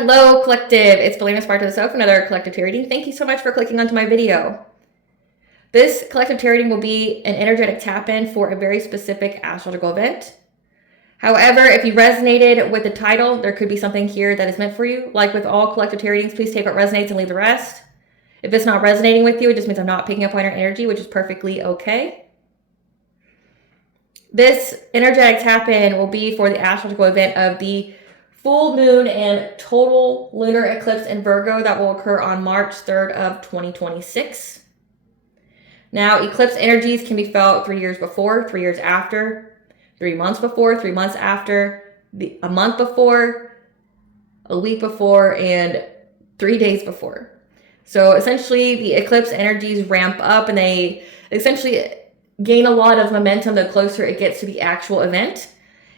Hello, collective. It's Belina Aspiraltotheself to the Self, another collective tarot reading. Thank you so much for clicking onto my video. This collective tarot reading will be an energetic tap-in for a very specific astrological event. However, if you resonated with the title, there could be something here that is meant for you. Like with all collective tarot readings, please take what resonates and leave the rest. If it's not resonating with you, it just means I'm not picking up on your energy, which is perfectly okay. This energetic tap-in will be for the astrological event of the full moon and total lunar eclipse in Virgo that will occur on March 3rd of 2026. Now, eclipse energies can be felt 3 years before, 3 years after, 3 months before, 3 months after, a month before, a week before, and 3 days before. So essentially, the eclipse energies ramp up and they essentially gain a lot of momentum the closer it gets to the actual event.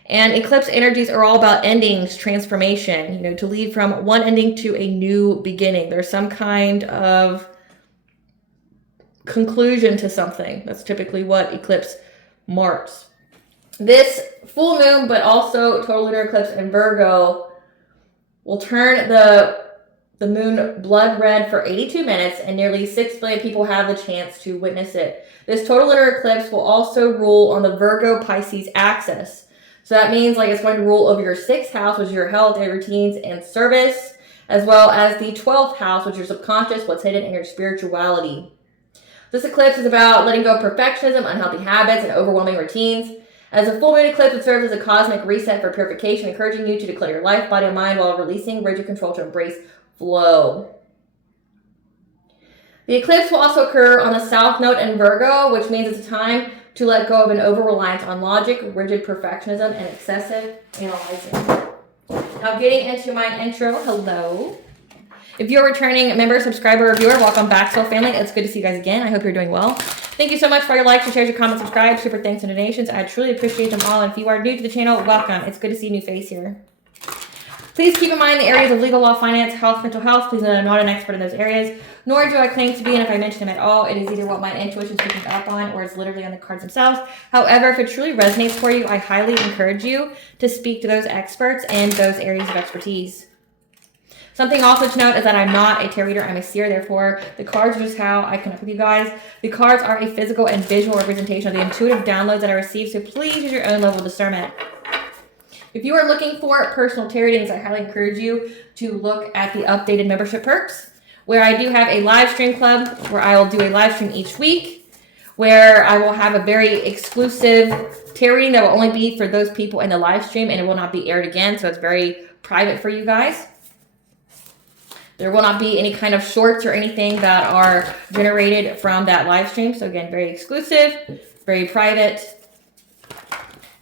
And eclipse energies are all about endings, transformation, to lead from one ending to a new beginning. There's some kind of conclusion to something. That's typically what eclipse marks. This full moon, but also total lunar eclipse in Virgo, will turn the moon blood red for 82 minutes, and nearly 6 billion people have the chance to witness it. This total lunar eclipse will also rule on the Virgo-Pisces axis. So that means it's going to rule over your 6th house, which is your health, daily routines, and service, as well as the 12th house, which is your subconscious, what's hidden, and your spirituality. This eclipse is about letting go of perfectionism, unhealthy habits, and overwhelming routines. As a full moon eclipse, it serves as a cosmic reset for purification, encouraging you to declare your life, body, and mind while releasing rigid control to embrace flow. The eclipse will also occur on the south node in Virgo, which means it's a time to let go of an over-reliance on logic, rigid perfectionism, and excessive analyzing. Now getting into my intro, hello. If you're a returning member, subscriber, or viewer, welcome back, Soul Family. It's good to see you guys again. I hope you're doing well. Thank you so much for your likes, your shares, your comments, subscribe, super thanks, and donations. I truly appreciate them all. And if you are new to the channel, welcome. It's good to see a new face here. Please keep in mind the areas of legal, law, finance, health, mental health. Please know I'm not an expert in those areas, nor do I claim to be, and if I mention them at all, it is either what my intuition is picking up on or it's literally on the cards themselves. However, if it truly resonates for you, I highly encourage you to speak to those experts in those areas of expertise. Something also to note is that I'm not a tarot reader, I'm a seer, therefore the cards are just how I connect with you guys. The cards are a physical and visual representation of the intuitive downloads that I receive, so please use your own level of discernment. If you are looking for personal tarot readings, I highly encourage you to look at the updated membership perks, where I do have a live stream club where I will do a live stream each week, where I will have a very exclusive tarot reading that will only be for those people in the live stream, and it will not be aired again, so it's very private for you guys. There will not be any kind of shorts or anything that are generated from that live stream. So again, very exclusive, very private.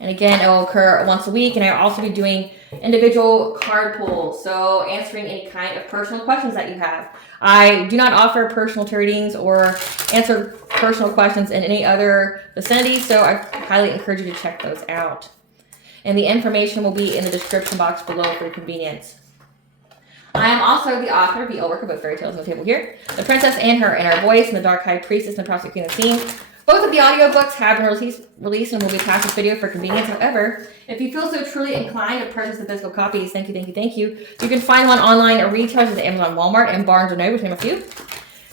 And again, it will occur once a week. And I'll also be doing individual card pulls. So answering any kind of personal questions that you have. I do not offer personal tarot readings or answer personal questions in any other vicinity. So I highly encourage you to check those out. And the information will be in the description box below for your convenience. I am also the author of the work of both fairy tales on the table here, The Princess and Her Inner Voice, and The Dark High Priestess and the Prosecuting the Scene. Both of the audiobooks have been released and will be attached to this video for convenience. However, if you feel so truly inclined to purchase the physical copies, thank you. You can find one online at retailers such as Amazon, Walmart, and Barnes & Noble, to name a few.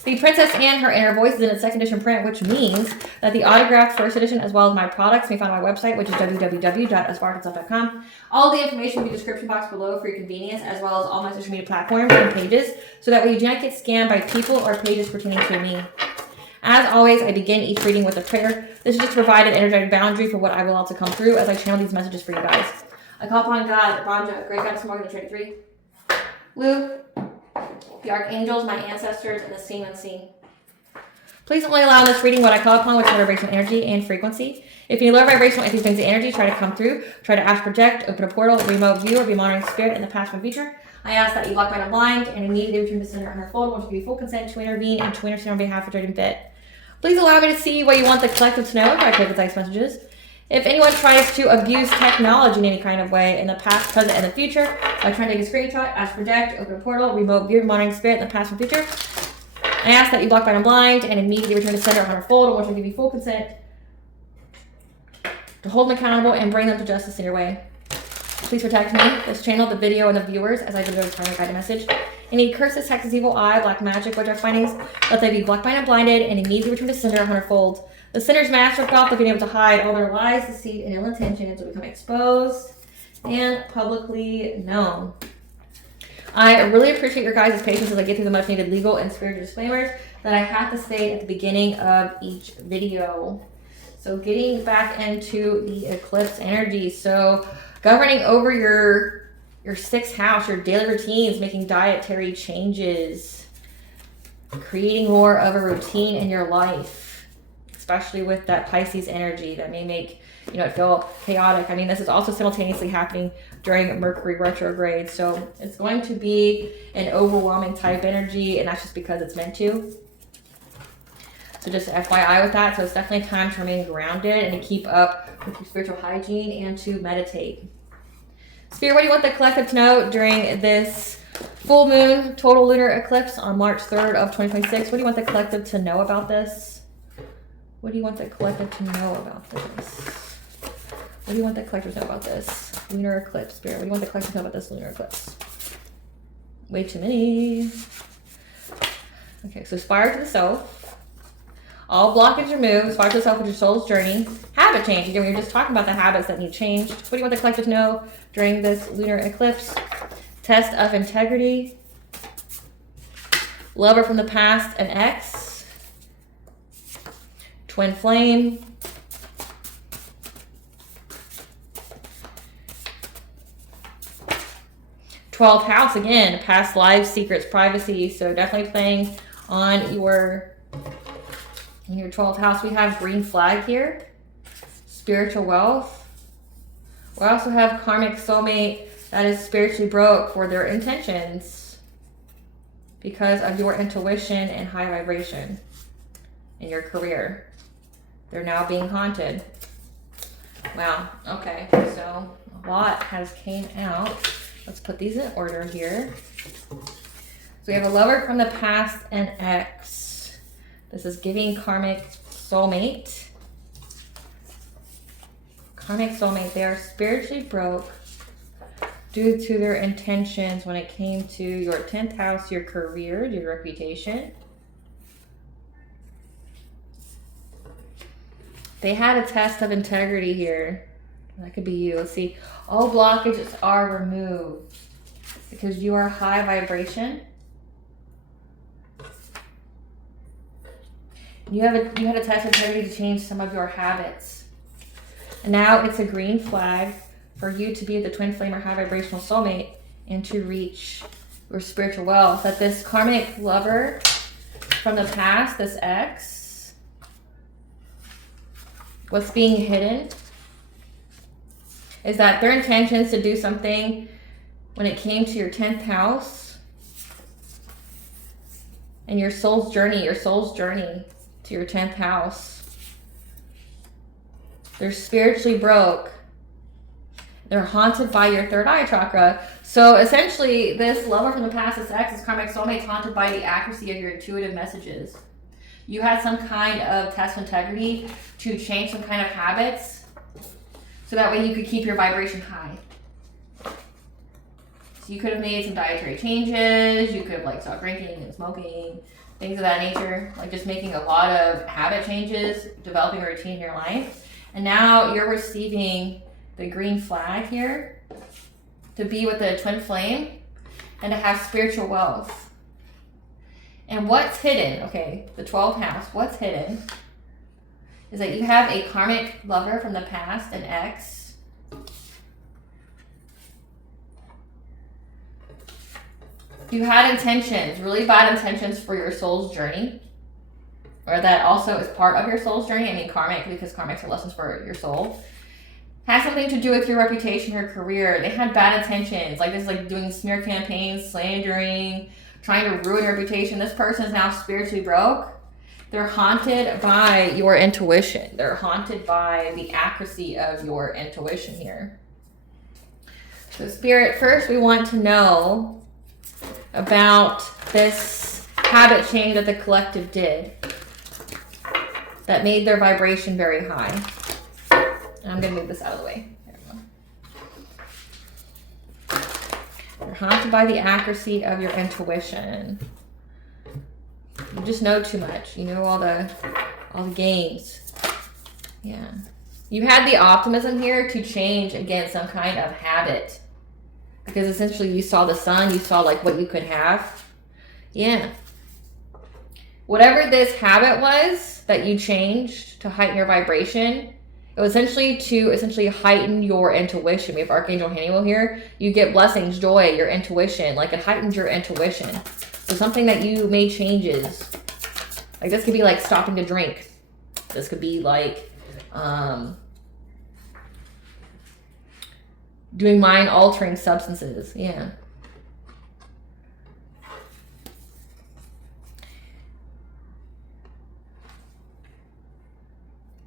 The Princess and Her Inner Voice is in its 2nd edition print, which means that the autographed 1st edition, as well as my products, can be found on my website, which is www.aspiraltotheself.com. All the information will be in the description box below for your convenience, as well as all my social media platforms and pages, so that way you do not get scammed by people or pages pertaining to me. As always, I begin each reading with a prayer. This is just to provide an energetic boundary for what I will also come through as I channel these messages for you guys. I call upon God, Branja, Great Goddess Morgan, the Trinity 3, Lou, the archangels, my ancestors, and the seen and unseen. Please only allow in this reading what I call upon, which is vibrational energy and frequency. If you lower vibrational anti-frequency energy, try to come through, try to ask, project, open a portal, remote view, or be monitoring spirit in the past and future. I ask that you block my blind and immediately return to the center unfold, which will give you full consent to intervene and to intercede on behalf of Judgment Fit. Please allow me to see what you want the collective to know by quick concise messages. If anyone tries to abuse technology in any kind of way in the past, present, and the future, by trying to take a screenshot, ask, project, open a portal, remote view, monitoring spirit in the past and future, I ask that you block my blind and immediately return to center unfold, which will give you full consent to hold them accountable and bring them to justice in your way. Please protect me, this channel, the video, and the viewers as I deliver the primary guided message. Any curses, hexes, evil eye, black magic, witchcraft findings, let they be blocked, blind, and blinded, and immediately return to sender 100-fold. The sinner's mask ripped off, they've been able to hide all their lies, deceit, and ill intentions will become exposed and publicly known. I really appreciate your guys' patience as I get through the much needed legal and spiritual disclaimers that I have to state at the beginning of each video. So getting back into the eclipse energy. So governing over your 6th house, your daily routines, making dietary changes, creating more of a routine in your life, especially with that Pisces energy that may make it feel chaotic. I mean, this is also simultaneously happening during Mercury retrograde. So it's going to be an overwhelming type energy, and that's just because it's meant to. So just FYI with that. So it's definitely time to remain grounded and to keep up with your spiritual hygiene and to meditate. Spirit, what do you want the collective to know during this full moon total lunar eclipse on March 3rd of 2026? What do you want the collective to know about this? What do you want the collective to know about this? What do you want the collective to know about this lunar eclipse, Spirit? What do you want the collective to know about this lunar eclipse? Way too many. Okay, so aspire to the self. All blockage removed. Aspire to the self with your soul's journey. Habit change. Again, we were just talking about the habits that need changed. What do you want the collective to know during this lunar eclipse? Test of integrity. Lover from the past, an ex. Twin flame. Twelfth house, again, past lives, secrets, privacy. So definitely playing on your 12th house. We have green flag here, spiritual wealth. We also have karmic soulmate that is spiritually broke for their intentions because of your intuition and high vibration in your career. They're now being haunted. Wow. Okay. So a lot has came out. Let's put these in order here. So we have a lover from the past and ex. This is giving karmic soulmate. Karmic soulmate, they are spiritually broke due to their intentions when it came to your 10th house, your career, your reputation. They had a test of integrity here. That could be you. Let's see. All blockages are removed because you are high vibration. You had a test of integrity to change some of your habits. And now it's a green flag for you to be the twin flame or high vibrational soulmate and to reach your spiritual wealth. That this karmic lover from the past, this ex, what's being hidden is that their intentions to do something when it came to your 10th house and your soul's journey to your 10th house. They're spiritually broke. They're haunted by your 3rd eye chakra. So essentially, this lover from the past, this ex, this karmic soulmate, haunted by the accuracy of your intuitive messages. You had some kind of test of integrity to change some kind of habits so that way you could keep your vibration high. So you could have made some dietary changes. You could have stopped drinking and smoking, things of that nature. Just making a lot of habit changes, developing a routine in your life. And now you're receiving the green flag here to be with the twin flame and to have spiritual wealth. And what's hidden, okay, the 12th house, what's hidden is that you have a karmic lover from the past, an ex. You had intentions, really bad intentions for your soul's journey, or that also is part of your soul's journey. I mean karmic, because karmics are lessons for your soul. Has something to do with your reputation, your career. They had bad intentions, doing smear campaigns, slandering, trying to ruin your reputation. This person is now spiritually broke. They're haunted by your intuition. They're haunted by the accuracy of your intuition here. So Spirit, first we want to know about this habit change that the collective did that made their vibration very high. And I'm going to move this out of the way. There we go. haunted by the accuracy of your intuition. You just know too much. You know all the games. Yeah. You had the optimism here to change against some kind of habit. Because essentially you saw the sun, you saw like what you could have. Yeah. Whatever this habit was that you changed to heighten your vibration, it was essentially heighten your intuition. We have Archangel Haniel here. You get blessings, joy, your intuition. Like it heightens your intuition. So something that you made changes. Like this could be like stopping to drink. This could be like doing mind altering substances. Yeah.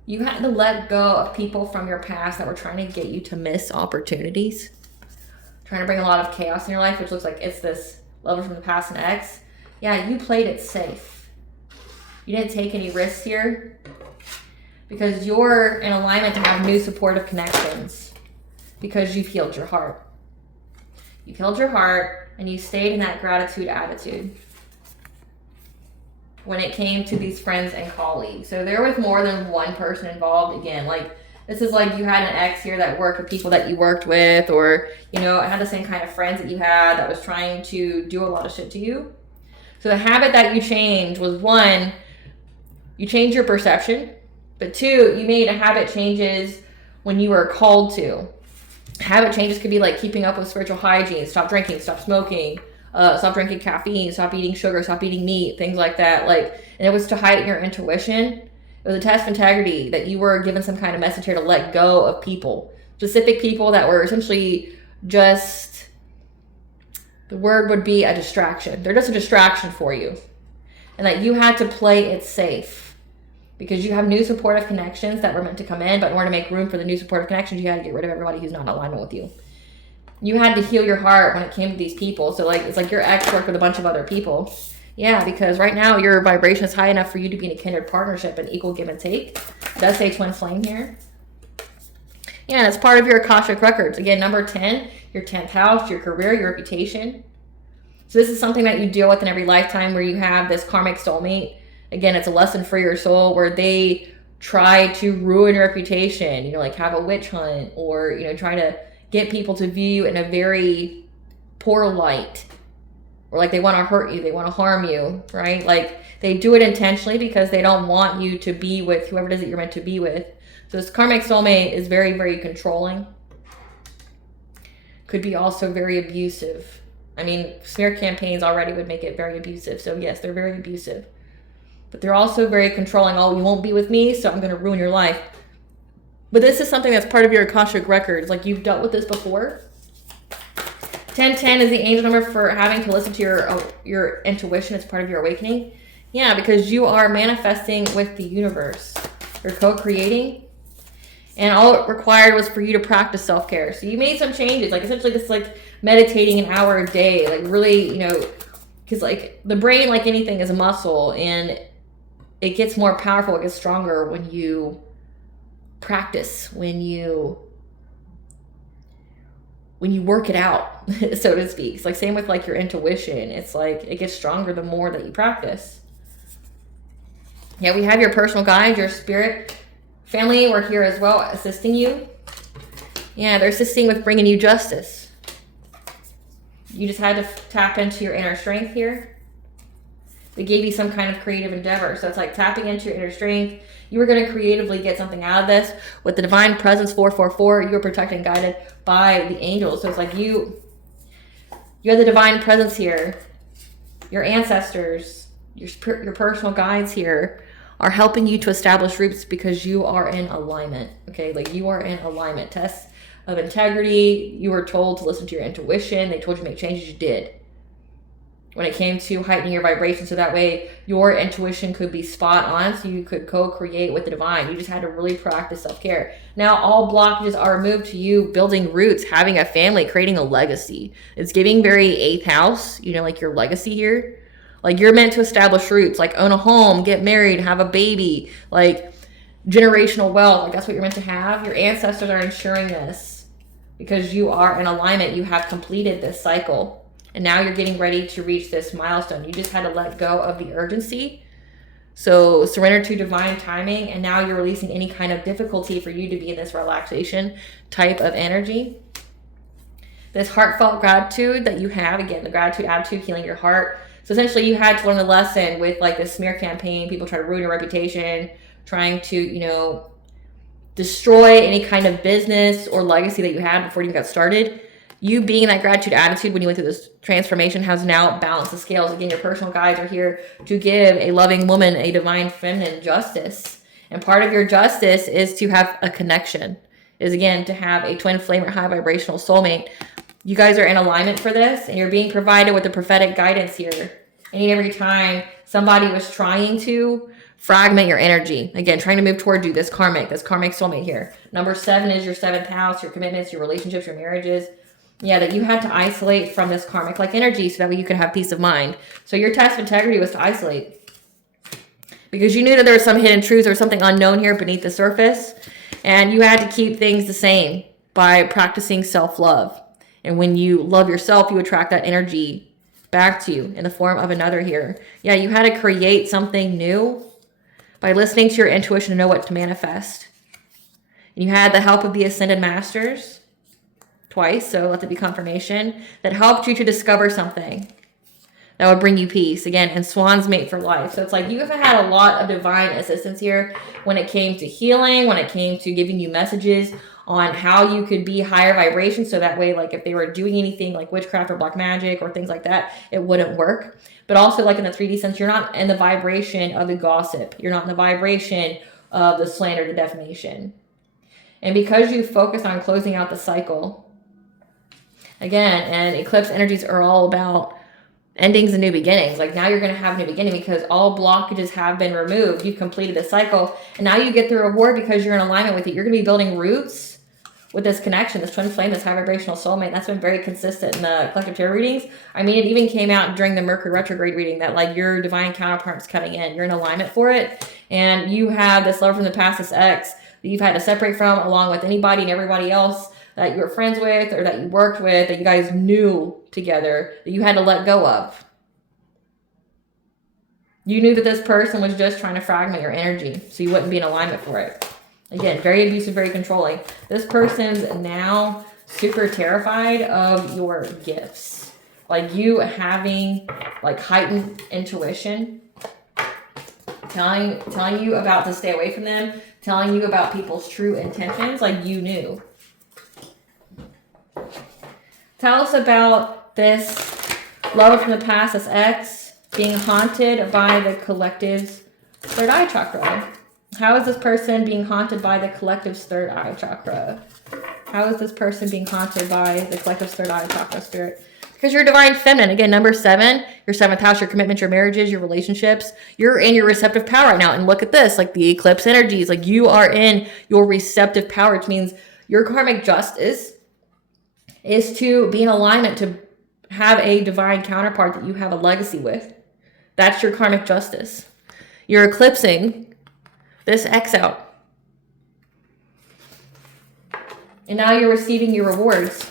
You had to let go of people from your past that were trying to get you to miss opportunities. Trying to bring a lot of chaos in your life, which looks like it's this lover from the past and ex. Yeah, you played it safe. You didn't take any risks here. Because you're in alignment to have new supportive connections. Because you've healed your heart. You've healed your heart and you stayed in that gratitude attitude. When it came to these friends and colleagues. So there was more than one person involved. Again, like this is like you had an ex here that worked with people that you worked with, or you know, had the same kind of friends that you had that was trying to do a lot of shit to you. So the habit that you changed was, one, you changed your perception, but two, you made a habit changes when you were called to. Habit changes could be like keeping up with spiritual hygiene, stop drinking, stop smoking, stop drinking caffeine, stop eating sugar, stop eating meat, things like that. Like, and it was to heighten your intuition. It was a test of integrity that you were given some kind of message here to let go of people, specific people that were essentially just, the word would be a distraction. They're just a distraction for you. And that you had to play it safe because you have new supportive connections that were meant to come in, but in order to make room for the new supportive connections, you had to get rid of everybody who's not in alignment with you. You had to heal your heart when it came to these people. So like, it's like your ex worked with a bunch of other people. Yeah, because right now your vibration is high enough for you to be in a kindred partnership and equal give and take. It does say twin flame here. Yeah, it's part of your Akashic records. Again, number 10, your 10th house, your career, your reputation. So this is something that you deal with in every lifetime where you have this karmic soulmate. Again, it's a lesson for your soul where they try to ruin your reputation, you know, like have a witch hunt or, you know, try to get people to view you in a very poor light, or like they want to hurt you, they want to harm you, right? Like they do it intentionally because they don't want you to be with whoever it is that you're meant to be with. So this karmic soulmate is very, very controlling. Could be also very abusive. I mean, smear campaigns already would make it very abusive. So yes, they're very abusive. But they're also very controlling. Oh, you won't be with me, so I'm going to ruin your life. But this is something that's part of your Akashic records. Like you've dealt with this before. 1010 is the angel number for having to listen to your intuition. It's part of your awakening. Yeah, because you are manifesting with the universe. You're co-creating. And all it required was for you to practice self-care. So you made some changes. Like essentially this like meditating an hour a day. Like really, you know, because like the brain, like anything, is a muscle. And it gets more powerful. It gets stronger when you practice, when you work it out, so to speak. It's like same with like your intuition. It's like it gets stronger the more that you practice. Yeah, we have your personal guide, your spirit family were here as well, assisting you. Yeah, they're assisting with bringing you justice. You just had to tap into your inner strength here. They gave you some kind of creative endeavor. So it's like tapping into your inner strength. You were going to creatively get something out of this. With the divine presence 444, you were protected and guided by the angels. So it's like you have the divine presence here. Your ancestors, your personal guides here are helping you to establish roots because you are in alignment. Okay, like you are in alignment. Tests of integrity. You were told to listen to your intuition. They told you to make changes. You did. When it came to heightening your vibration, so that way your intuition could be spot on, so you could co-create with the divine. You just had to really practice self-care. Now all blockages are removed to you building roots, having a family, creating a legacy. It's giving very 8th house, you know, like your legacy here. Like you're meant to establish roots, like own a home, get married, have a baby, like generational wealth. Like that's what you're meant to have. Your ancestors are ensuring this because you are in alignment. You have completed this cycle. And now you're getting ready to reach this milestone. You just had to let go of the urgency. So surrender to divine timing. And now you're releasing any kind of difficulty for you to be in this relaxation type of energy. This heartfelt gratitude that you have, again, the gratitude attitude, healing your heart. So essentially you had to learn a lesson with like this smear campaign. People try to ruin your reputation, trying to, you know, destroy any kind of business or legacy that you had before you got started. You being in that gratitude attitude when you went through this transformation has now balanced the scales. Again, your personal guides are here to give a loving woman a divine feminine justice. And part of your justice is to have a connection, is again, to have a twin flame or high vibrational soulmate. You guys are in alignment for this, and you're being provided with the prophetic guidance here. And every time somebody was trying to fragment your energy, again, trying to move toward you, this karmic soulmate here. Number 7 is your 7th house, your commitments, your relationships, your marriages. Yeah, that you had to isolate from this karmic-like energy so that way you could have peace of mind. So your test of integrity was to isolate. Because you knew that there was some hidden truths or something unknown here beneath the surface. And you had to keep things the same by practicing self-love. And when you love yourself, you attract that energy back to you in the form of another here. Yeah, you had to create something new by listening to your intuition to know what to manifest. And you had the help of the Ascended Masters twice, so let it be confirmation, that helped you to discover something that would bring you peace. Again, and Swan's mate for life. So it's like you have had a lot of divine assistance here when it came to healing, when it came to giving you messages on how you could be higher vibration. So that way, like if they were doing anything like witchcraft or black magic or things like that, it wouldn't work. But also like in the 3D sense, you're not in the vibration of the gossip. You're not in the vibration of the slander, the defamation. And because you focus on closing out the cycle, again, and eclipse energies are all about endings and new beginnings. Like now you're going to have a new beginning because all blockages have been removed. You've completed the cycle. And now you get the reward because you're in alignment with it. You're going to be building roots with this connection, this twin flame, this high vibrational soulmate. That's been very consistent in the collective tarot readings. I mean, it even came out during the Mercury retrograde reading that like your divine counterpart's coming in. You're in alignment for it. And you have this lover from the past, this ex, that you've had to separate from along with anybody and everybody else that you were friends with or that you worked with, that you guys knew together, that you had to let go of. You knew that this person was just trying to fragment your energy so you wouldn't be in alignment for it. Again, very abusive, very controlling. This person's now super terrified of your gifts. Like you having like heightened intuition, telling you about to stay away from them, telling you about people's true intentions, like you knew. Tell us about this lover from the past, this ex, being haunted by the collective's third eye chakra. How is this person being haunted by the collective's third eye chakra? How is this person being haunted by the collective's third eye chakra, spirit? Because you're divine feminine. Again, number 7, your 7th house, your commitments, your marriages, your relationships. You're in your receptive power right now. And look at this, like the eclipse energies. Like you are in your receptive power, which means your karmic justice is to be in alignment, to have a divine counterpart that you have a legacy with. That's your karmic justice. You're eclipsing this X out. And now you're receiving your rewards.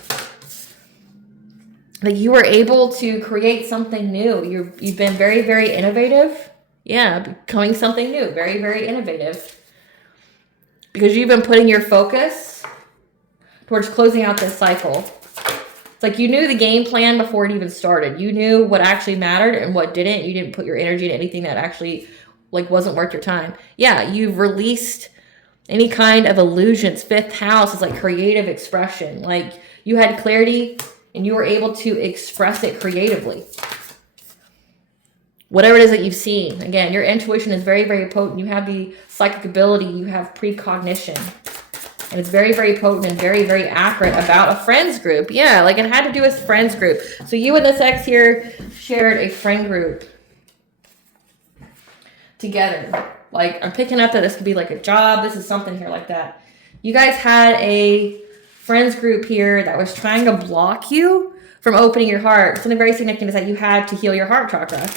Like you were able to create something new. You've been very, very innovative. Yeah, becoming something new. Very, very innovative. Because you've been putting your focus towards closing out this cycle. It's like you knew the game plan before it even started. You knew what actually mattered and what didn't. You didn't put your energy into anything that actually like wasn't worth your time. Yeah, you've released any kind of illusions. 5th house is like creative expression. Like you had clarity and you were able to express it creatively. Whatever it is that you've seen. Again, your intuition is very, very potent. You have the psychic ability. You have precognition. And it's very, very potent and very, very accurate about a friends group. Yeah, like it had to do with friends group. So you and this ex here shared a friend group together. Like I'm picking up that this could be like a job. This is something here like that. You guys had a friends group here that was trying to block you from opening your heart. Something very significant is that you had to heal your heart chakra.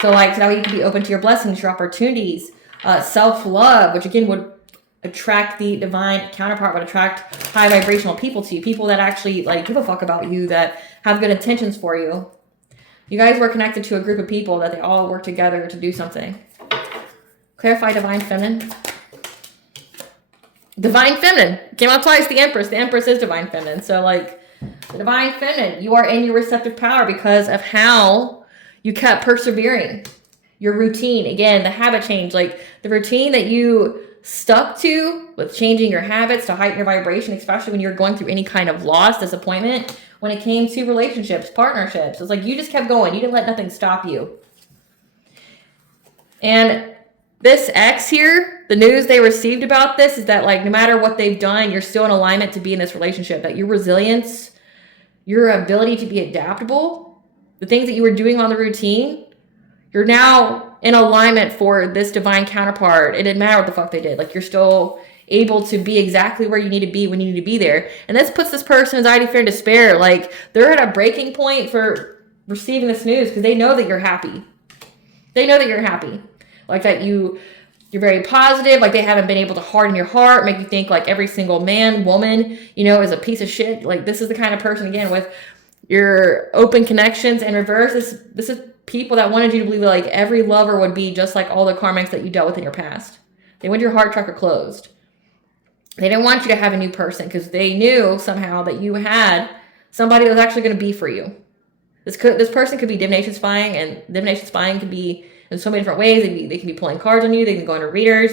So like so now you can be open to your blessings, your opportunities, self-love, which again would attract the divine counterpart, would attract high vibrational people to you. People that actually like give a fuck about you, that have good intentions for you. You guys were connected to a group of people that they all work together to do something. Clarify divine feminine. Divine feminine. Came out twice, the Empress. The Empress is divine feminine. So like the divine feminine, you are in your receptive power because of how you kept persevering. Your routine, again, the habit change, like the routine that you stuck to with changing your habits to heighten your vibration, especially when you're going through any kind of loss, disappointment, when it came to relationships, partnerships. It's like you just kept going. You didn't let nothing stop you. And this X here, the news they received about this is that like no matter what they've done, you're still in alignment to be in this relationship, that your resilience, your ability to be adaptable, the things that you were doing on the routine, you're now in alignment for this divine counterpart. It didn't matter what the fuck they did. Like you're still able to be exactly where you need to be when you need to be there. And this puts this person, anxiety, fear, and despair. Like they're at a breaking point for receiving this news because they know that you're happy. They know that you're happy. Like that you're very positive. Like they haven't been able to harden your heart, make you think like every single man, woman, you know, is a piece of shit. Like this is the kind of person, again, with your open connections in reverse. This is people that wanted you to believe that like every lover would be just like all the karmics that you dealt with in your past. They wanted your heart chakra closed. They didn't want you to have a new person because they knew somehow that you had somebody that was actually going to be for you. This person could be divination spying, and divination spying can be in so many different ways. They can be pulling cards on you. They can go into readers.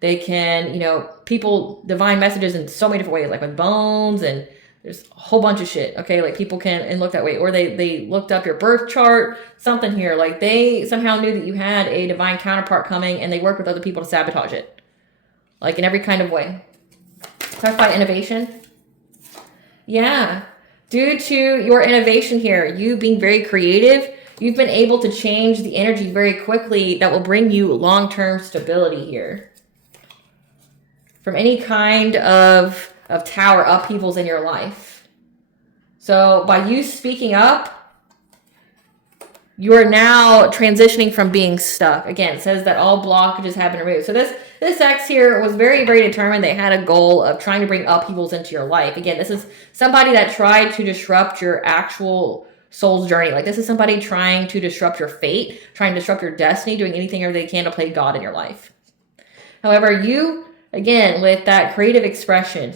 They can, you know, people divine messages in so many different ways, like with bones, and there's a whole bunch of shit. Okay, like people can and look that way, or they looked up your birth chart, something here. Like they somehow knew that you had a divine counterpart coming, and they worked with other people to sabotage it, like in every kind of way. Clarify innovation. Yeah, due to your innovation here, you being very creative, you've been able to change the energy very quickly that will bring you long-term stability here. From any kind of tower upheavals in your life. So by you speaking up, you are now transitioning from being stuck. Again, it says that all blockages have been removed. So this X here was very, very determined. They had a goal of trying to bring upheavals into your life. Again, this is somebody that tried to disrupt your actual soul's journey. Like this is somebody trying to disrupt your fate, trying to disrupt your destiny, doing anything they can to play God in your life. However, you, again, with that creative expression,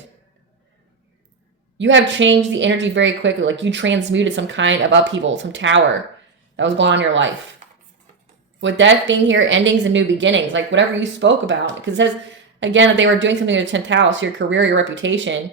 you have changed the energy very quickly. Like you transmuted some kind of upheaval, some tower that was going on in your life. With death being here, endings and new beginnings, like whatever you spoke about. Because it says, again, that they were doing something in the 10th house, your career, your reputation.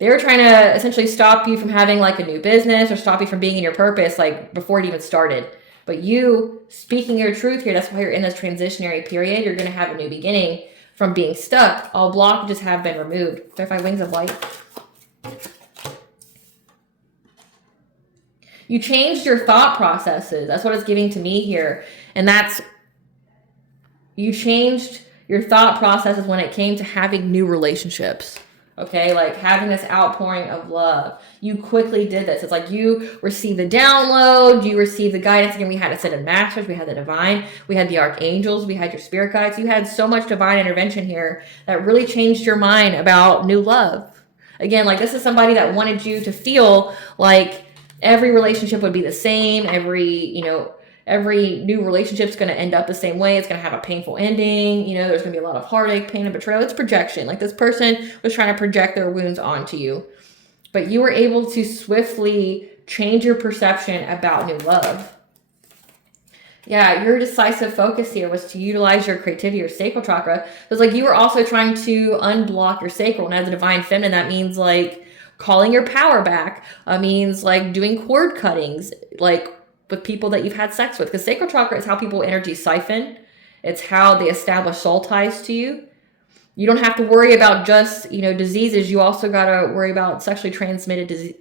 They were trying to essentially stop you from having like a new business or stop you from being in your purpose like before it even started. But you speaking your truth here, that's why you're in this transitionary period. You're going to have a new beginning from being stuck. All blockages have been removed. Clarify wings of light. You changed your thought processes. That's what it's giving to me here. And that's, you changed your thought processes when it came to having new relationships. Okay, like having this outpouring of love. You quickly did this. It's like you received the download, you received the guidance. Again, we had ascended masters, we had the divine, we had the archangels, we had your spirit guides. You had so much divine intervention here that really changed your mind about new love. Again, like this is somebody that wanted you to feel like every relationship would be the same. Every new relationship's going to end up the same way. It's going to have a painful ending. You know, there's going to be a lot of heartache, pain, and betrayal. It's projection. Like this person was trying to project their wounds onto you. But you were able to swiftly change your perception about new love. Yeah, your decisive focus here was to utilize your creativity, your sacral chakra. It was like you were also trying to unblock your sacral. And as a divine feminine, that means like calling your power back. Means like doing cord cuttings, like with people that you've had sex with. Because sacral chakra is how people energy siphon. It's how they establish soul ties to you. You don't have to worry about just, diseases. You also got to worry about sexually transmitted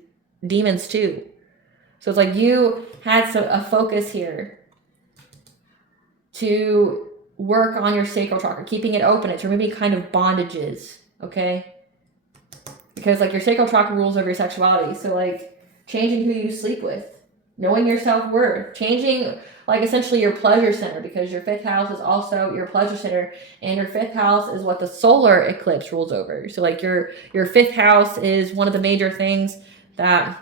demons too. So it's like you had a focus here to work on your sacral chakra, keeping it open. It's removing kind of bondages, okay? Because like your sacral chakra rules over your sexuality. So like changing who you sleep with, knowing your self-worth, changing like essentially your pleasure center, because your 5th house is also your pleasure center, and your 5th house is what the solar eclipse rules over. So like your 5th house is one of the major things that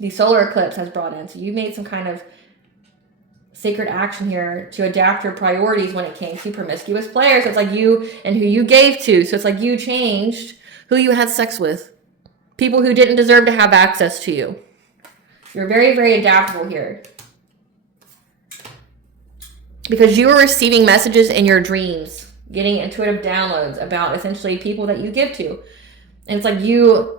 the solar eclipse has brought in. So you made some kind of sacred action here to adapt your priorities when it came to promiscuous players. So it's like you and who you gave to. So it's like you changed who you had sex with. People who didn't deserve to have access to you. You're very, very adaptable here. Because you were receiving messages in your dreams, getting intuitive downloads about essentially people that you give to. And it's like you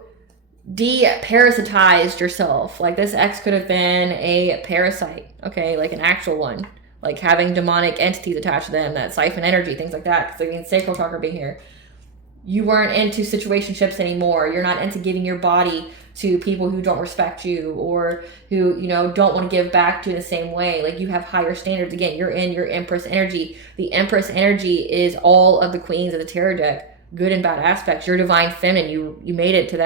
de-parasitized yourself. Like this ex could have been a parasite, okay, like an actual one. Like having demonic entities attached to them that siphon energy, things like that. Because I mean, sacral chakra being here. You weren't into situationships anymore. You're not into giving your body to people who don't respect you or who, you know, don't want to give back to you in the same way. Like you have higher standards. Again, you're in your Empress energy. The Empress energy is all of the queens of the tarot deck, good and bad aspects. You're divine feminine. You made it to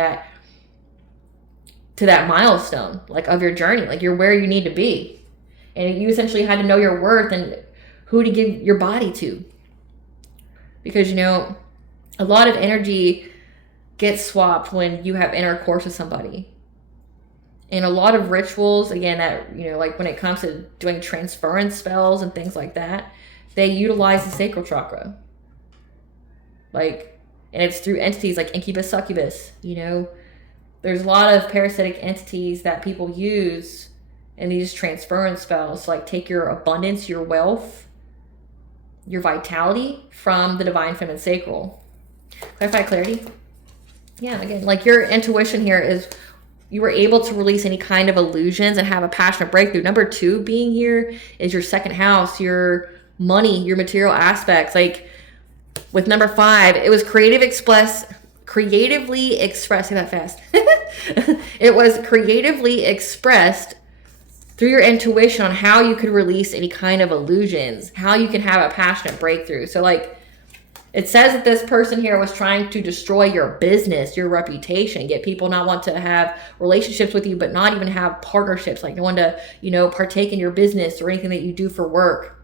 that milestone, like of your journey. Like you're where you need to be. And you essentially had to know your worth and who to give your body to. Because, you know, a lot of energy gets swapped when you have intercourse with somebody. And a lot of rituals, again, that, you know, like when it comes to doing transference spells and things like that, they utilize the sacral chakra. Like, and it's through entities like incubus, succubus, you know. There's a lot of parasitic entities that people use in these transference spells. Like take your abundance, your wealth, your vitality from the divine feminine sacral. Clarify clarity. Yeah, again, like your intuition here is you were able to release any kind of illusions and have a passionate breakthrough. Number 2 being here is your second house, your money, your material aspects. Like with number 5, it was creatively expressed, say that fast. It was creatively expressed through your intuition on how you could release any kind of illusions, how you can have a passionate breakthrough. So like, it says that this person here was trying to destroy your business, your reputation, get people not want to have relationships with you, but not even have partnerships, like no one to, you know, partake in your business or anything that you do for work.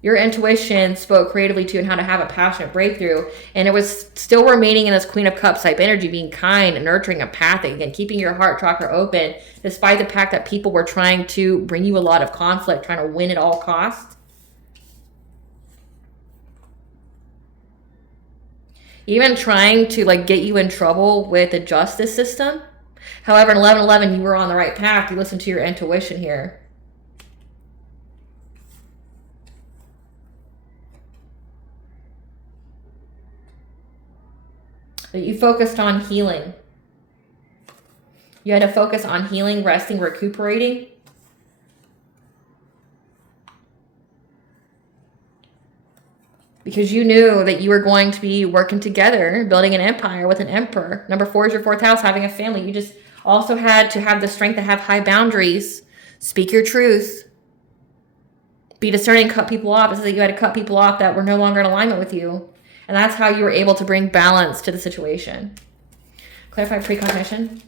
Your intuition spoke creatively to you on how to have a passionate breakthrough. And it was still remaining in this Queen of Cups type energy, being kind and nurturing, empathic, again, keeping your heart chakra open, despite the fact that people were trying to bring you a lot of conflict, trying to win at all costs. Even trying to like get you in trouble with the justice system. However, in 11:11, you were on the right path. You listened to your intuition here. That you focused on healing. You had to focus on healing, resting, recuperating. Because you knew that you were going to be working together, building an empire with an emperor. Number 4 is your 4th house, having a family. You just also had to have the strength to have high boundaries. Speak your truth. Be discerning, cut people off. It says that you had to cut people off that were no longer in alignment with you. And that's how you were able to bring balance to the situation. Clarify precognition.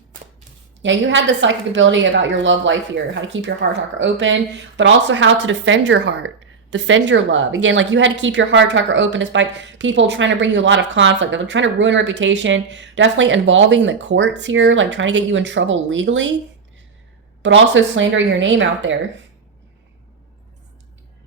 Yeah, you had the psychic ability about your love life here, how to keep your heart chakra open, but also how to defend your heart. Defend your love. Again, like you had to keep your heart chakra open despite people trying to bring you a lot of conflict. They're trying to ruin your reputation. Definitely involving the courts here, like trying to get you in trouble legally, but also slandering your name out there.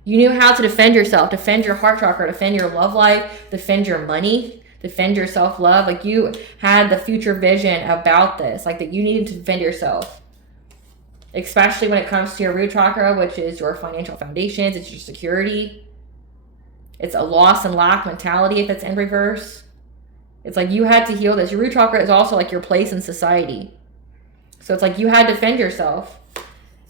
You knew how to defend yourself, defend your heart chakra, defend your love life, defend your money, defend your self-love. Like you had the future vision about this, like that you needed to defend yourself. Especially when it comes to your root chakra, which is your financial foundations, it's your security. It's a loss and lack mentality if it's in reverse. It's like you had to heal this. Your root chakra is also like your place in society. So it's like you had to defend yourself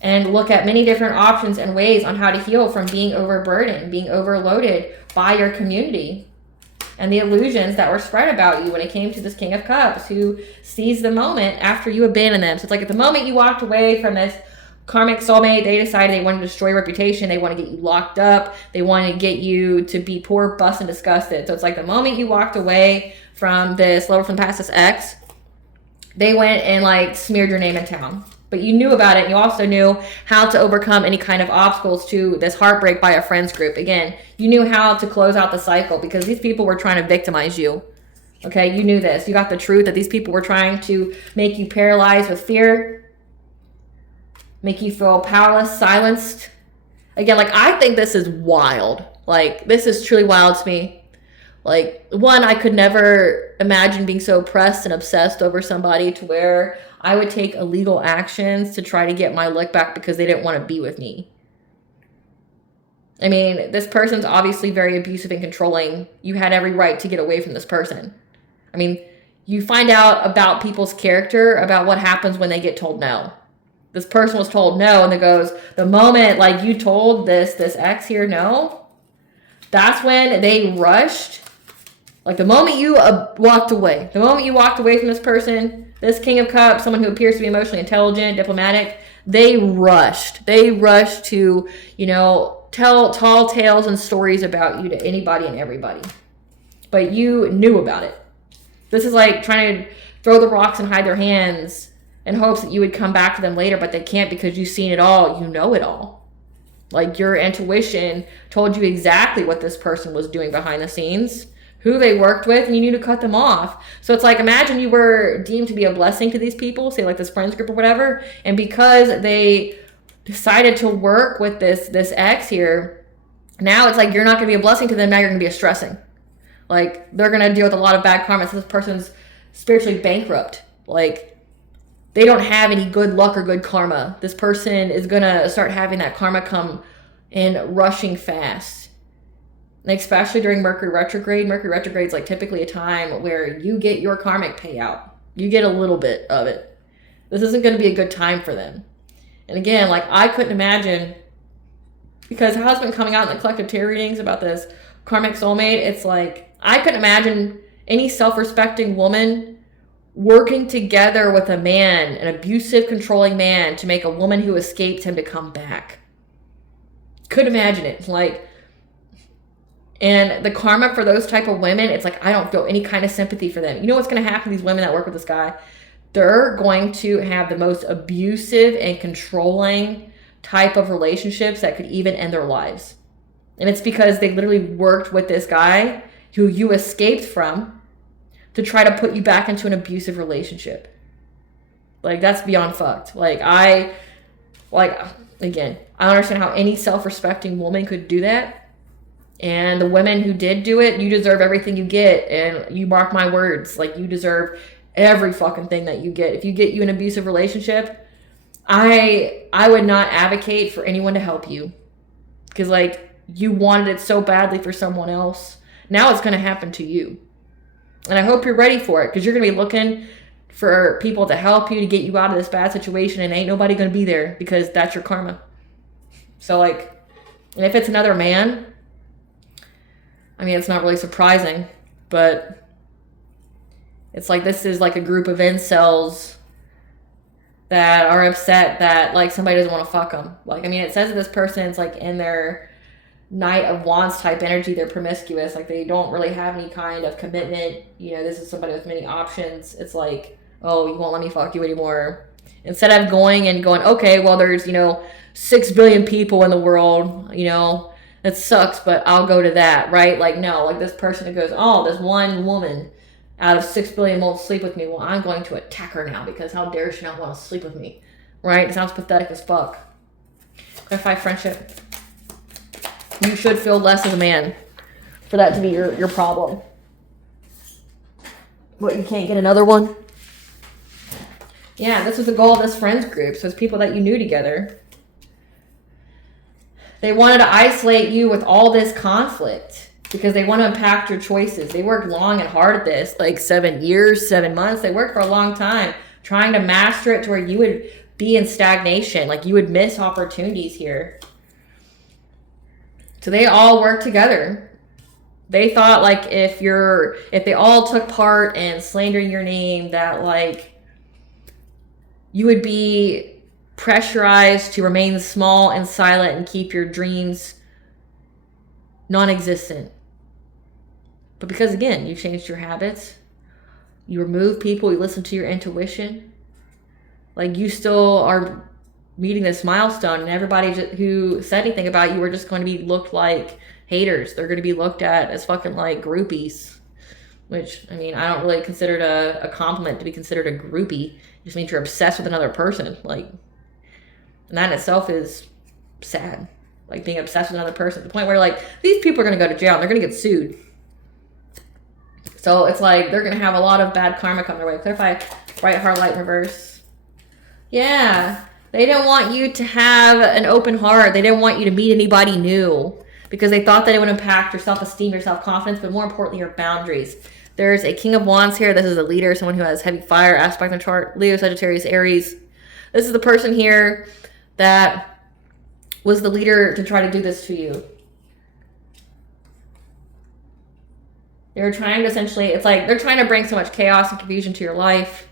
and look at many different options and ways on how to heal from being overburdened, being overloaded by your community. And the illusions that were spread about you when it came to this King of Cups who seized the moment after you abandoned them. So it's like at the moment you walked away from this karmic soulmate, they decided they wanted to destroy your reputation. They want to get you locked up. They want to get you to be poor, bust, and disgusted. So it's like the moment you walked away from this lover from the past, this ex, they went and like smeared your name in town. But you knew about it. And you also knew how to overcome any kind of obstacles to this heartbreak by a friends group. Again, you knew how to close out the cycle because these people were trying to victimize you. Okay, you knew this. You got the truth that these people were trying to make you paralyzed with fear. make you feel powerless, silenced. Again, like, I think this is wild. Like, this is truly wild to me. Like, one, I could never imagine being so oppressed and obsessed over somebody to where I would take illegal actions to try to get my look back because they didn't want to be with me. I mean, this person's obviously very abusive and controlling. You had every right to get away from this person. I mean, you find out about people's character, about what happens when they get told no. This person was told no, and it goes, the moment, like, you told this ex here no, that's when they rushed. Like, the moment you walked away from this person, this King of Cups, someone who appears to be emotionally intelligent, diplomatic, they rushed. They rushed to, you know, tell tall tales and stories about you to anybody and everybody. But you knew about it. This is like trying to throw the rocks and hide their hands in hopes that you would come back to them later, but they can't because you've seen it all. You know it all. Like, your intuition told you exactly what this person was doing behind the scenes, who they worked with, and you knew to cut them off. So it's like, imagine you were deemed to be a blessing to these people, say like this friends group or whatever, and because they decided to work with this ex here, now it's like you're not going to be a blessing to them, now you're going to be a stressing. Like, they're going to deal with a lot of bad karma. So this person's spiritually bankrupt. Like, they don't have any good luck or good karma. This person is going to start having that karma come in rushing fast. And especially during Mercury retrograde. Mercury retrograde is like typically a time where you get your karmic payout. You get a little bit of it. This isn't going to be a good time for them. And again, like, I couldn't imagine, because how it's been coming out in the collective tarot readings about this karmic soulmate, it's like, I couldn't imagine any self-respecting woman working together with a man, an abusive, controlling man, to make a woman who escaped him to come back. Couldn't imagine it. Like, and the karma for those type of women, it's like, I don't feel any kind of sympathy for them. You know what's going to happen to these women that work with this guy? They're going to have the most abusive and controlling type of relationships that could even end their lives. And it's because they literally worked with this guy who you escaped from to try to put you back into an abusive relationship. Like, that's beyond fucked. Again, I don't understand how any self-respecting woman could do that. And the women who did do it, you deserve everything you get. And you mark my words, like, you deserve every fucking thing that you get. If you get you an abusive relationship, I would not advocate for anyone to help you. Because, like, you wanted it so badly for someone else. Now it's going to happen to you. And I hope you're ready for it, because you're going to be looking for people to help you, to get you out of this bad situation, and ain't nobody going to be there, because that's your karma. So, like, and if it's another man, I mean, it's not really surprising, but it's like, this is like a group of incels that are upset that, like, somebody doesn't want to fuck them. Like, I mean, it says that this person's, like, in their Knight of Wands type energy, they're promiscuous. Like, they don't really have any kind of commitment. You know, this is somebody with many options. It's like, oh, you won't let me fuck you anymore. Instead of going, okay, well, there's, 6 billion people in the world, it sucks, but I'll go to that, right? Like, no, like, this person who goes, oh, this one woman out of 6 billion won't sleep with me. Well, I'm going to attack her now, because how dare she not want to sleep with me, right? It sounds pathetic as fuck. Clarify friendship. You should feel less as a man for that to be your problem. What, you can't get another one? Yeah, this was the goal of this friends group. So it's people that you knew together. They wanted to isolate you with all this conflict because they want to impact your choices. They worked long and hard at this, like 7 years, 7 months. They worked for a long time trying to master it to where you would be in stagnation. Like, you would miss opportunities here. So they all work together. They thought, like, if they all took part in slandering your name, that, like, you would be pressurized to remain small and silent and keep your dreams non-existent. But because, again, you changed your habits, you remove people, you listen to your intuition, like, you still are meeting this milestone, and everybody who said anything about you were just going to be looked like haters. They're going to be looked at as fucking, like, groupies, which, I mean, I don't really consider it a compliment to be considered a groupie. It just means you're obsessed with another person. Like, And that in itself is sad. Like being obsessed with another person to the point where like these people are going to go to jail and they're going to get sued. So it's like they're going to have a lot of bad karma come their way. Clarify, right heart light in reverse. Yeah. They didn't want you to have an open heart. They didn't want you to meet anybody new because they thought that it would impact your self-esteem, your self-confidence, but more importantly, your boundaries. There's a King of Wands here. This is a leader, someone who has heavy fire aspect in the chart. Leo, Sagittarius, Aries. This is the person here that was the leader to try to do this to you. They're trying to essentially, it's like they're trying to bring so much chaos and confusion to your life.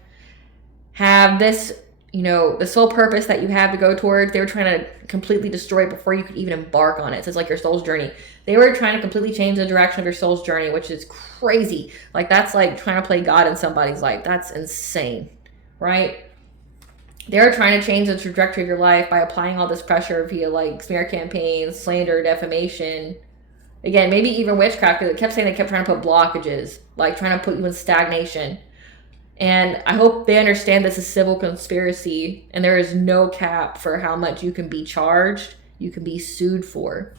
Have this, you know, the sole purpose that you have to go towards, they were trying to completely destroy it before you could even embark on it. So it's like your soul's journey. They were trying to completely change the direction of your soul's journey, which is crazy. Like that's like trying to play God in somebody's life. That's insane, right? They're trying to change the trajectory of your life by applying all this pressure via like smear campaigns, slander, defamation. Again, maybe even witchcraft, because it kept saying they kept trying to put blockages, like trying to put you in stagnation. And I hope they understand this is civil conspiracy and there is no cap for how much you can be charged, you can be sued for.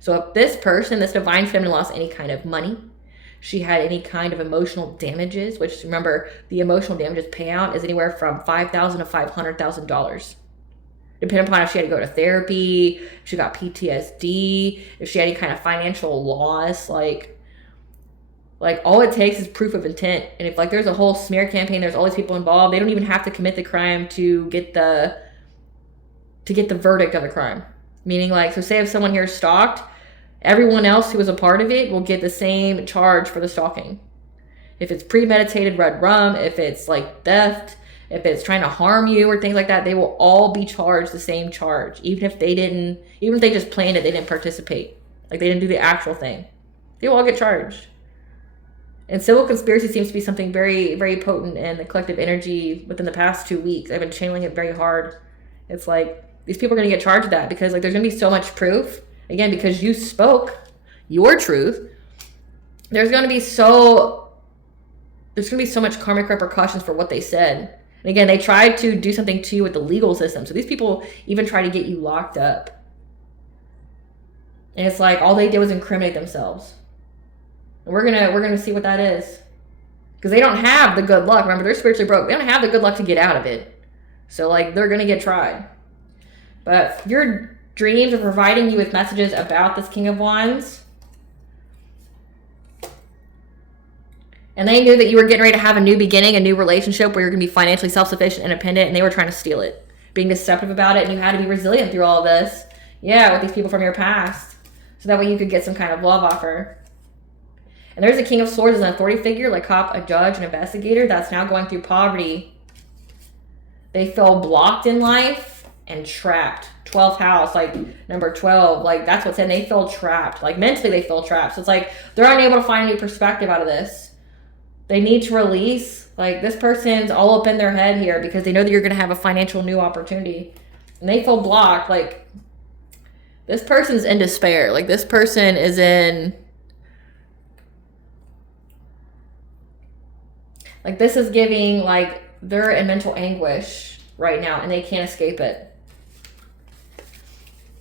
So if this person, this divine feminine, lost any kind of money, she had any kind of emotional damages, which remember, the emotional damages payout is anywhere from $5,000 to $500,000. Depending upon if she had to go to therapy, if she got PTSD, if she had any kind of financial loss, like all it takes is proof of intent. And if like there's a whole smear campaign, there's all these people involved, they don't even have to commit the crime to get the verdict of the crime. Meaning like, so say if someone here is stalked, everyone else who was a part of it will get the same charge for the stalking. If it's premeditated red rum, if it's like theft, if it's trying to harm you or things like that, they will all be charged the same charge. Even if they just planned it, they didn't participate. Like they didn't do the actual thing. They will all get charged. And civil conspiracy seems to be something very, very potent in the collective energy within the past 2 weeks. I've been channeling it very hard. It's like, these people are going to get charged with that because like there's going to be so much proof. Again, because you spoke your truth, there's going to be so much karmic repercussions for what they said. And again, they tried to do something to you with the legal system. So these people even try to get you locked up. And it's like all they did was incriminate themselves. And we're gonna see what that is. Because they don't have the good luck. Remember, they're spiritually broke. They don't have the good luck to get out of it. So like they're gonna get tried. But your dreams are providing you with messages about this King of Wands. And they knew that you were getting ready to have a new beginning, a new relationship where you're going to be financially self-sufficient, independent, and they were trying to steal it. Being deceptive about it, and you had to be resilient through all of this. Yeah, with these people from your past. So that way you could get some kind of love offer. And there's a King of Swords as an authority figure, like cop, a judge, an investigator, that's now going through poverty. They feel blocked in life and trapped. 12th house, like number 12, like that's what's in. They feel trapped. Like mentally they feel trapped. So it's like they're unable to find a new perspective out of this. They need to release. Like this person's all up in their head here because they know that you're going to have a financial new opportunity. And they feel blocked. Like this person's in despair. Like this person is in... Like this is giving like they're in mental anguish right now and they can't escape it.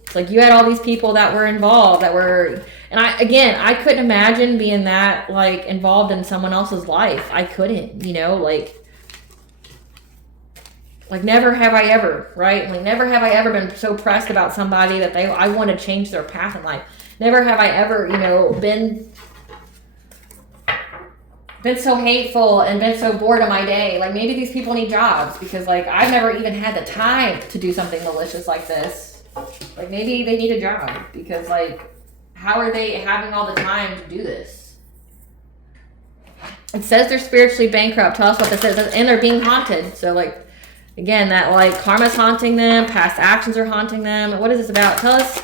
It's like you had all these people that were involved that were... And I couldn't imagine being that like involved in someone else's life. I couldn't, you know, like never have I ever, right? Like never have I ever been so pressed about somebody that I want to change their path in life. Never have I ever, you know, been so hateful and been so bored of my day. Like maybe these people need jobs because like I've never even had the time to do something malicious like this. Like maybe they need a job because like how are they having all the time to do this? It says they're spiritually bankrupt. Tell us what this is. And they're being haunted. So like, again, that like karma's haunting them. Past actions are haunting them. What is this about? Tell us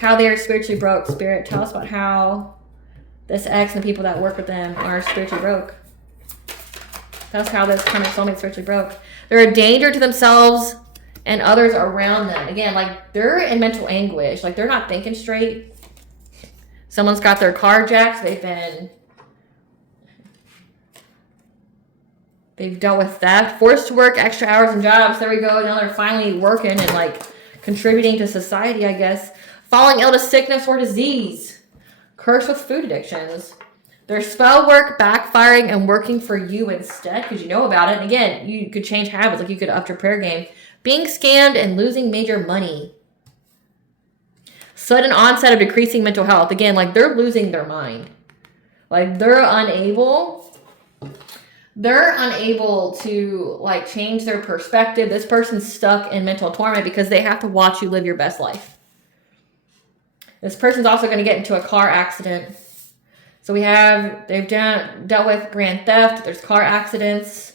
how they are spiritually broke. Spirit, tell us about how this ex and the people that work with them are spiritually broke. Tell us how this karmic soulmate is spiritually broke. They're a danger to themselves and others around them. Again, like they're in mental anguish. Like they're not thinking straight. Someone's got their car jacked. They've They've dealt with theft, forced to work extra hours and jobs. There we go. Now they're finally working and like contributing to society, I guess. Falling ill to sickness or disease. Cursed with food addictions. Their spell work backfiring and working for you instead because you know about it. And again, you could change habits. Like you could up your prayer game. Being scammed and losing major money. Sudden onset of decreasing mental health. Again, like they're losing their mind. Like they're unable to like change their perspective. This person's stuck in mental torment because they have to watch you live your best life. This person's also going to get into a car accident. So they've dealt with grand theft. There's car accidents,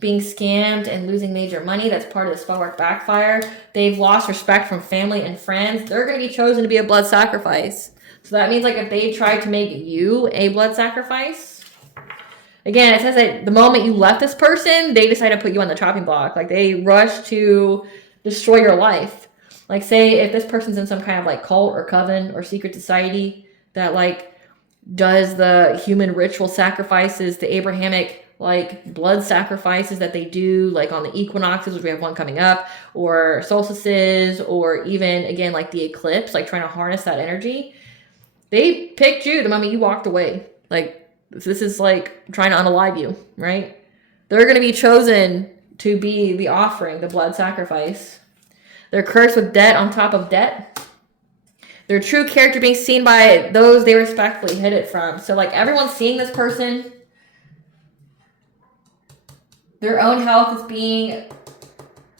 being scammed and losing major money. That's part of the spell work backfire. They've lost respect from family and friends. They're going to be chosen to be a blood sacrifice. So that means like if they tried to make you a blood sacrifice, again, it says that the moment you left this person, they decide to put you on the chopping block. Like they rush to destroy your life. Like say if this person's in some kind of like cult or coven or secret society that like does the human ritual sacrifices, the Abrahamic like blood sacrifices that they do like on the equinoxes, which we have one coming up, or solstices, or even again like the eclipse, like trying to harness that energy. They picked you the moment you walked away. Like this is like trying to unalive you, right? They're going to be chosen to be the offering, the blood sacrifice. They're cursed with debt on top of debt. Their true character being seen by those they respectfully hid it from. So like everyone's seeing this person. Their own health is being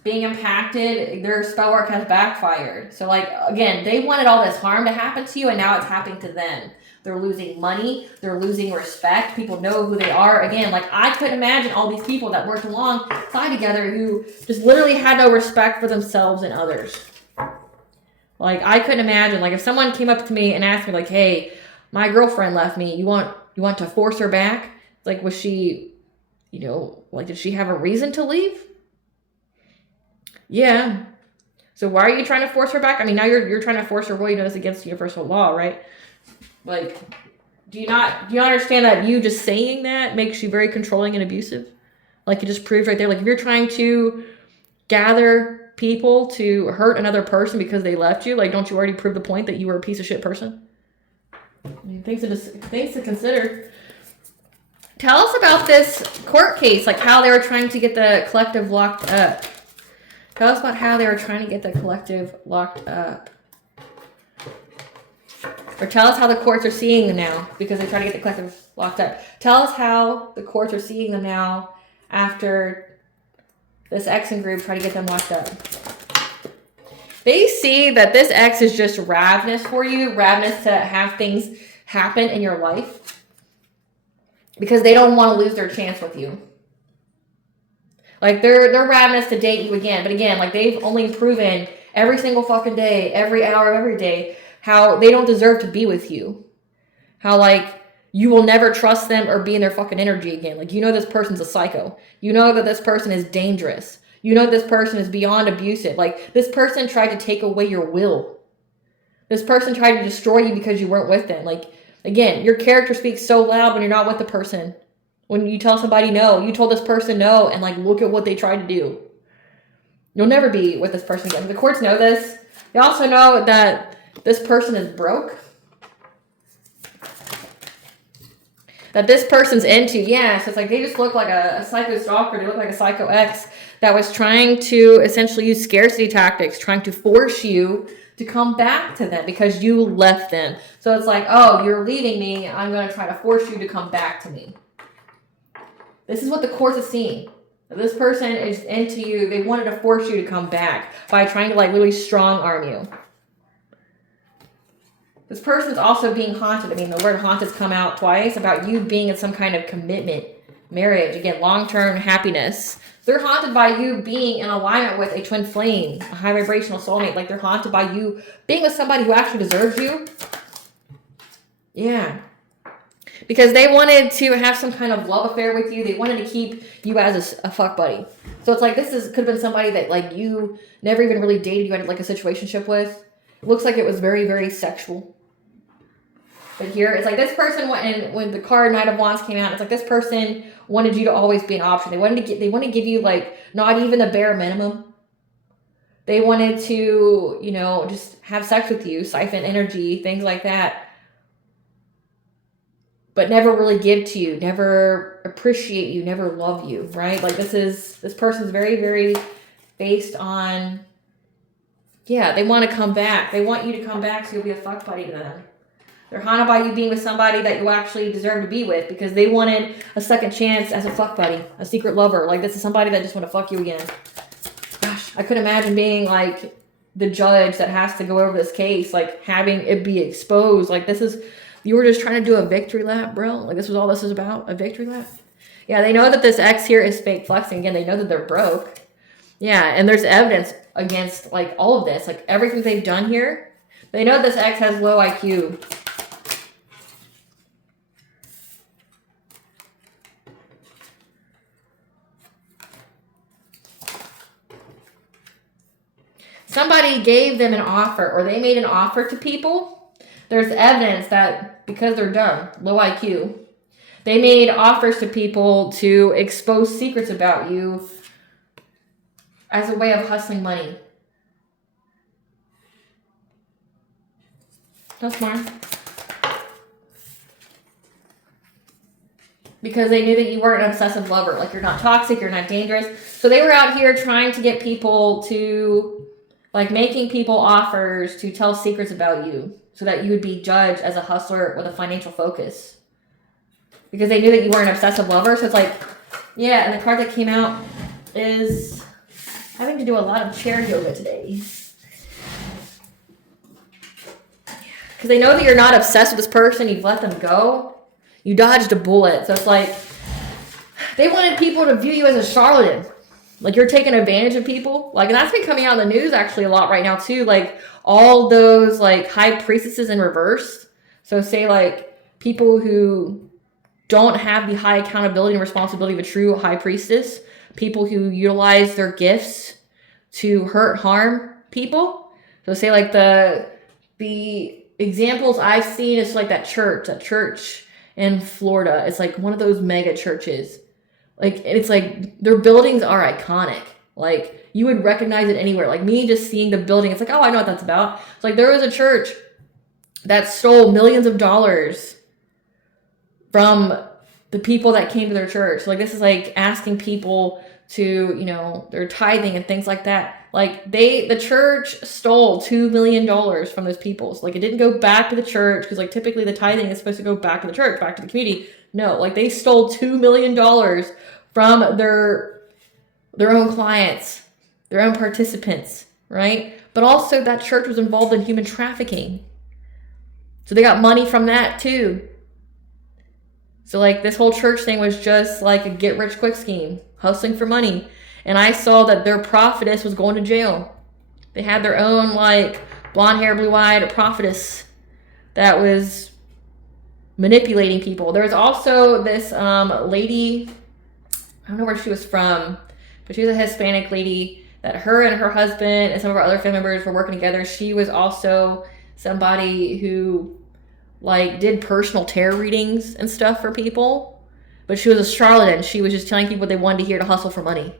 impacted. Their spell work has backfired. So like, again, they wanted all this harm to happen to you and now it's happening to them. They're losing money. They're losing respect. People know who they are. Again, like I couldn't imagine all these people that worked alongside together who just literally had no respect for themselves and others. Like I couldn't imagine, like if someone came up to me and asked me like, hey, my girlfriend left me. You want to force her back? Like, was she, like, did she have a reason to leave? Yeah. So why are you trying to force her back? I mean, now you're trying to force her away. It's against universal law, right? Like, do you understand that you just saying that makes you very controlling and abusive? Like it just proves right there. Like if you're trying to gather people to hurt another person because they left you, like don't you already prove the point that you were a piece of shit person? I mean, things to consider. Tell us about this court case, like how they were trying to get the collective locked up. Tell us about how they were trying to get the collective locked up. Or tell us how the courts are seeing them now because they try to get the collective locked up. Tell us how the courts are seeing them now after this ex and group try to get them locked up. They see that this ex is just ravenous for you, ravenous to have things happen in your life because they don't want to lose their chance with you. Like they're ravenous to date you again, but again, like they've only proven every single fucking day, every hour of every day, how they don't deserve to be with you. How like you will never trust them or be in their fucking energy again. Like, this person's a psycho. You know that this person is dangerous. You know this person is beyond abusive. Like, this person tried to take away your will. This person tried to destroy you because you weren't with them. Like, again, your character speaks so loud when you're not with the person. When you tell somebody no, you told this person no, and like, look at what they tried to do. You'll never be with this person again. The courts know this. They also know that this person is broke. That this person's into, so it's like they just look like a psycho stalker. They look like a psycho ex that was trying to essentially use scarcity tactics, trying to force you to come back to them because you left them. So it's like, oh, you're leaving me. I'm going to try to force you to come back to me. This is what the courts is seeing. This person is into you. They wanted to force you to come back by trying to like really strong arm you. This person's also being haunted. I mean, the word haunted's come out twice about you being in some kind of commitment, marriage, again, long-term happiness. They're haunted by you being in alignment with a twin flame, a high vibrational soulmate. Like they're haunted by you being with somebody who actually deserves you. Yeah. Because they wanted to have some kind of love affair with you. They wanted to keep you as a fuck buddy. So it's like could have been somebody that like you never even really dated. You had like a situationship with. It looks like it was very, very sexual. But here, it's like this person, when the card Knight of Wands came out, it's like this person wanted you to always be an option. They want to give you like not even the bare minimum. They wanted to, you know, just have sex with you, siphon energy, things like that. But never really give to you, never appreciate you, never love you, right? Like this person's very, very based on, yeah, they want to come back. They want you to come back so you'll be a fuck buddy to them. They're haunted by you being with somebody that you actually deserve to be with because they wanted a second chance as a fuck buddy, a secret lover. Like this is somebody that just want to fuck you again. Gosh, I couldn't imagine being like the judge that has to go over this case, like having it be exposed. Like you were just trying to do a victory lap, bro. Like this was all this is about, a victory lap. Yeah, they know that this ex here is fake flexing. Again, they know that they're broke. Yeah, and there's evidence against like all of this, like everything they've done here. They know this ex has low IQ. Somebody gave them an offer, or they made an offer to people. There's evidence that because they're dumb, low IQ, they made offers to people to expose secrets about you as a way of hustling money. That's smart. Because they knew that you weren't an obsessive lover. Like you're not toxic, you're not dangerous. So they were out here trying to get people to, like making people offers to tell secrets about you so that you would be judged as a hustler with a financial focus. Because they knew that you weren't an obsessive lover. So it's like, yeah, and the card that came out is having to do a lot of chair yoga today. Because they know that you're not obsessed with this person. You've let them go. You dodged a bullet. So it's like, they wanted people to view you as a charlatan. Like you're taking advantage of people. Like, and that's been coming out in the news actually a lot right now too. Like all those like high priestesses in reverse. So say like people who don't have the high accountability and responsibility of a true high priestess. People who utilize their gifts to hurt, harm people. So say like the examples I've seen is like that church in Florida. It's like one of those mega churches. Like, it's like their buildings are iconic. Like you would recognize it anywhere. Like me just seeing the building, it's like, oh, I know what that's about. It's like there was a church that stole millions of dollars from the people that came to their church. So like this is like asking people to, you know, their tithing and things like that. Like the church stole $2 million from those people. So like it didn't go back to the church because like typically the tithing is supposed to go back to the church, back to the community. No, like they stole $2 million from their own clients, their own participants, right? But also that church was involved in human trafficking. So they got money from that too. So like this whole church thing was just like a get rich quick scheme, hustling for money. And I saw that their prophetess was going to jail. They had their own like blonde hair, blue eyed prophetess that was manipulating people. There was also this lady, I don't know where she was from, but she was a Hispanic lady that her and her husband and some of our other family members were working together. She was also somebody who like did personal tarot readings and stuff for people, but she was a charlatan. She was just telling people what they wanted to hear to hustle for money.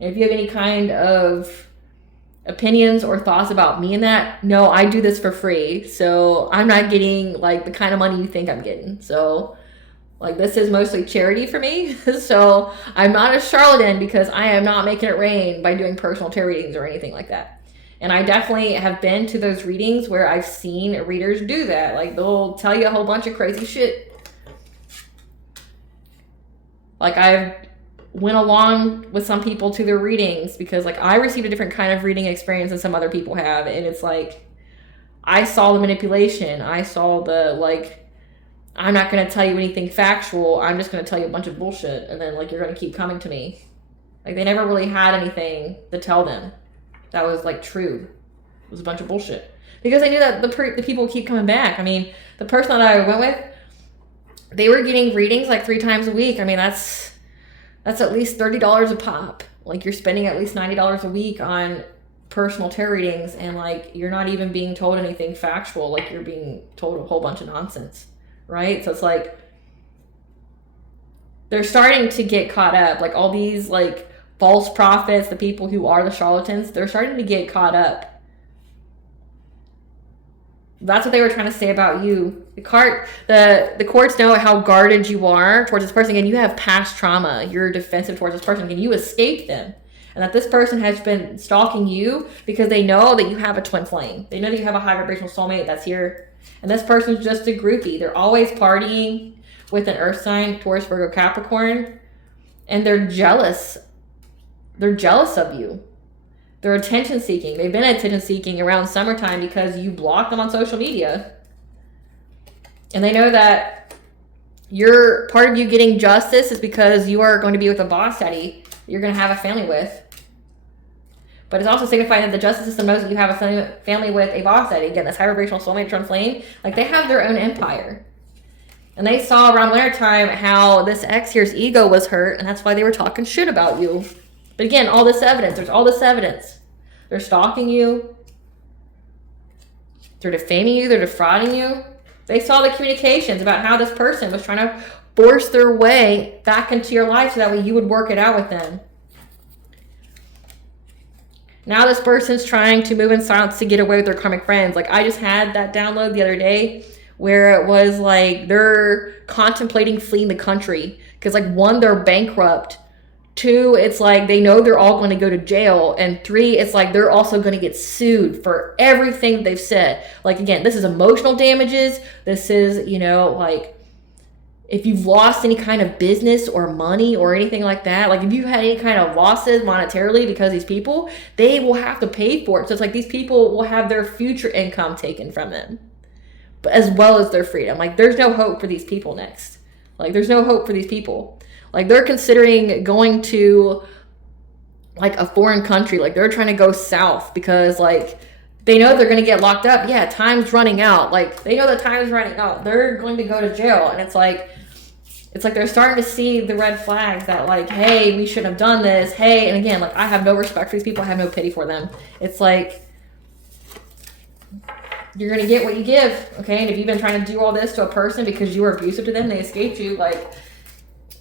And if you have any kind of opinions or thoughts about me in that, no, I do this for free. So I'm not getting like the kind of money you think I'm getting. So like this is mostly charity for me. So I'm not a charlatan because I am not making it rain by doing personal tarot readings or anything like that. And I definitely have been to those readings where I've seen readers do that. Like they'll tell you a whole bunch of crazy shit. Like I've went along with some people to their readings because like I received a different kind of reading experience than some other people have. And it's like, I saw the manipulation. I saw the like, I'm not going to tell you anything factual. I'm just going to tell you a bunch of bullshit. And then like, you're going to keep coming to me. Like they never really had anything to tell them that was like true. It was a bunch of bullshit because I knew that the people keep coming back. I mean, the person that I went with, they were getting readings like 3 times a week. I mean, that's at least $30 a pop. Like you're spending at least $90 a week on personal tarot readings and like you're not even being told anything factual, like you're being told a whole bunch of nonsense, right? So it's like they're starting to get caught up, like all these like false prophets, the people who are the charlatans, they're starting to get caught up. That's what they were trying to say about you. The courts know how guarded you are towards this person. Again, you have past trauma. You're defensive towards this person. Again, you escaped them. And that this person has been stalking you because they know that you have a twin flame. They know that you have a high vibrational soulmate that's here. And this person's just a groupie. They're always partying with an earth sign, Taurus, Virgo, Capricorn. And they're jealous. They're jealous of you. They're attention seeking. They've been attention seeking around summertime because you blocked them on social media. And they know that part of you getting justice is because you are going to be with a boss daddy you're going to have a family with. But it's also signifying that the justice system knows that you have a family with a boss daddy. Again, this high vibrational soulmate twin flame. Like they have their own empire. And they saw around wintertime how this ex here's ego was hurt. And that's why they were talking shit about you. But again, all this evidence. There's all this evidence. They're stalking you. They're defaming you. They're defrauding you. They saw the communications about how this person was trying to force their way back into your life so that way you would work it out with them. Now this person's trying to move in silence to get away with their karmic friends. Like I just had that download the other day where it was like they're contemplating fleeing the country. Because like 1, they're bankrupt. 2, it's like they know they're all going to go to jail. And 3, it's like they're also going to get sued for everything that they've said. Like, again, this is emotional damages. This is, like if you've lost any kind of business or money or anything like that, like if you've had any kind of losses monetarily because these people, they will have to pay for it. So it's like these people will have their future income taken from them, but as well as their freedom. Like there's no hope for these people next. Like there's no hope for these people. Like they're considering going to like a foreign country. Like they're trying to go south because like they know they're going to get locked up. Yeah, time's running out. Like they know that time's running out. They're going to go to jail. And it's like they're starting to see the red flags that like, hey, we shouldn't have done this. Hey, and again, like I have no respect for these people. I have no pity for them. It's like you're going to get what you give. Okay. And if you've been trying to do all this to a person because you were abusive to them, they escaped you, like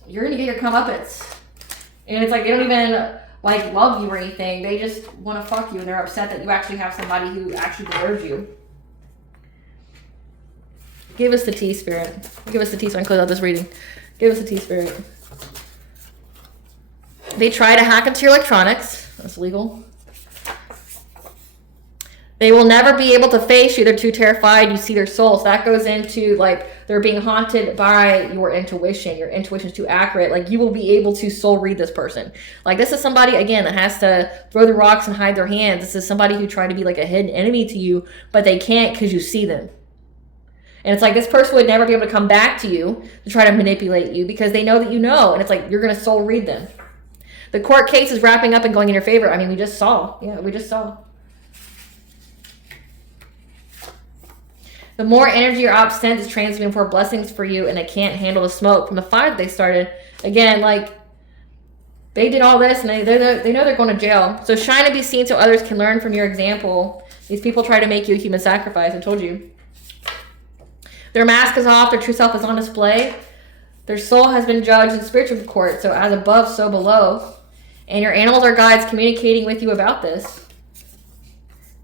you're going to get your comeuppance. And it's like they don't even like love you or anything. They just want to fuck you and they're upset that you actually have somebody who actually deserves you. Give us the tea, Spirit. Give us the tea so I can close out this reading. Give us the tea, Spirit. They try to hack into your electronics. That's legal. They will never be able to face you. They're too terrified. You see their souls. So that goes into like they're being haunted by your intuition. Your intuition is too accurate. Like you will be able to soul read this person. Like this is somebody, again, that has to throw the rocks and hide their hands. This is somebody who tried to be like a hidden enemy to you, but they can't because you see them. And it's like this person would never be able to come back to you to try to manipulate you because they know that you know. And it's like you're going to soul read them. The court case is wrapping up and going in your favor. I mean, we just saw. Yeah, we just saw. The more energy your op sends is transmuting for blessings for you, and they can't handle the smoke from the fire that they started. Again, like, they did all this, and they know they're going to jail. So shine and be seen so others can learn from your example. These people try to make you a human sacrifice, I told you. Their mask is off, their true self is on display. Their soul has been judged in spiritual court, so as above, so below. And your animals are guides communicating with you about this.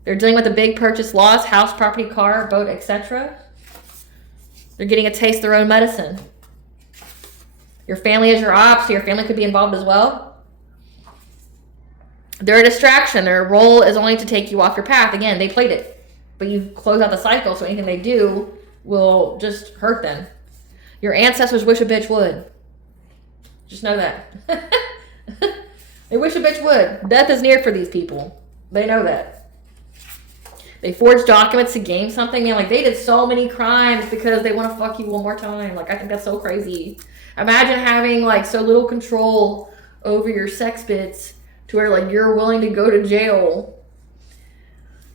They're dealing with a big purchase loss, house, property, car, boat, etc. They're getting a taste of their own medicine. Your family is your ops, so your family could be involved as well. They're a distraction. Their role is only to take you off your path. Again, they played it. But you close out the cycle, so anything they do will just hurt them. Your ancestors wish a bitch would. Just know that. They wish a bitch would. Death is near for these people. They know that. They forged documents to gain something. Man, like they did so many crimes because they want to fuck you one more time. Like I think that's so crazy. Imagine having like so little control over your sex bits to where like you're willing to go to jail,